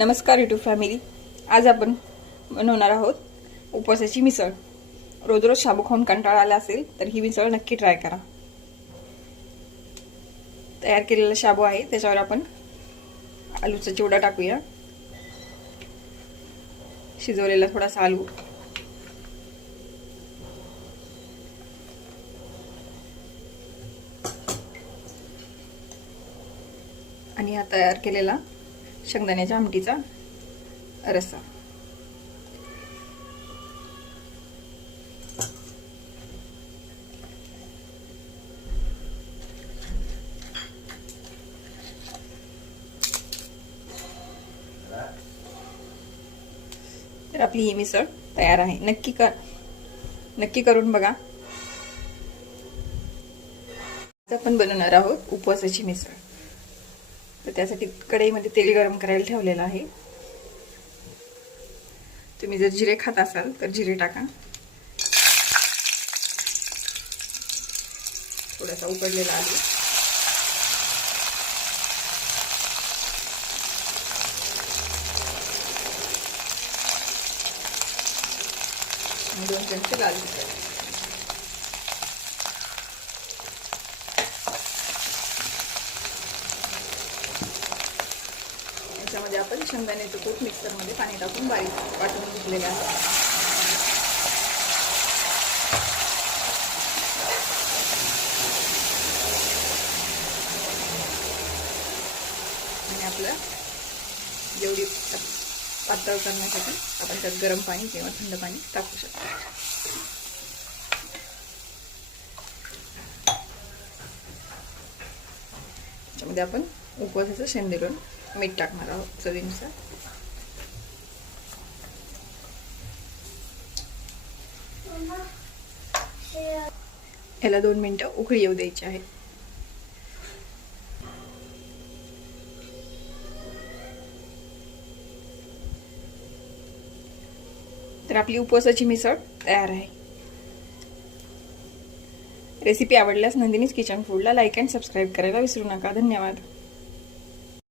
नमस्कार YouTube family. आज आपण बनवणार आहोत उपवासाची मिसळ। रोज रोज शाबू खाऊन कंटाळा आला असेल तर ही मिसळ नक्की ट्राय करा। तयार केलेला शाबू आहे, त्याच्यावर आपण आलूचा चिवडा टाकूया, शिजवलेला थोडासा आलू, आणि हा तयार केलेला शेंगदाण्याच्या आमटीचा रस्सा। तर आपली ही मिसळ तयार आहे। नक्की करून बघा। आपण बनवणार आहोत उपवासाची मिसळ। तर त्यासाठी कढईमध्ये तेल गरम करायला ठेवलेलं आहे। तुम्ही जर जिरे खात असाल तर जिरे टाका। थोडासा उकडलेला आलू, आणि 2 चमचे लाल तिखट। याच्यामध्ये आपण शेंगदाण्याचं कूट मिक्सरमध्ये पाणी टाकून बारीक वाटून घेतलेले आहे। आणि आपलं जेवढी पातळ करण्यासाठी आपण त्यात गरम पाणी किंवा थंड पाणी टाकू शकतो। त्यामध्ये आपण उपवासाचं शेंदूर मीठ टाकणार आहोत चवीनुसार। याला 2 मिनिटं उकळी येऊ द्यायची आहे। तर आपली उपवासाची मिसळ तयार आहे। रेसिपी आवडल्यास नंदिनीज किचन फूडला लाईक अँड सबस्क्राईब करायला विसरू नका। धन्यवाद।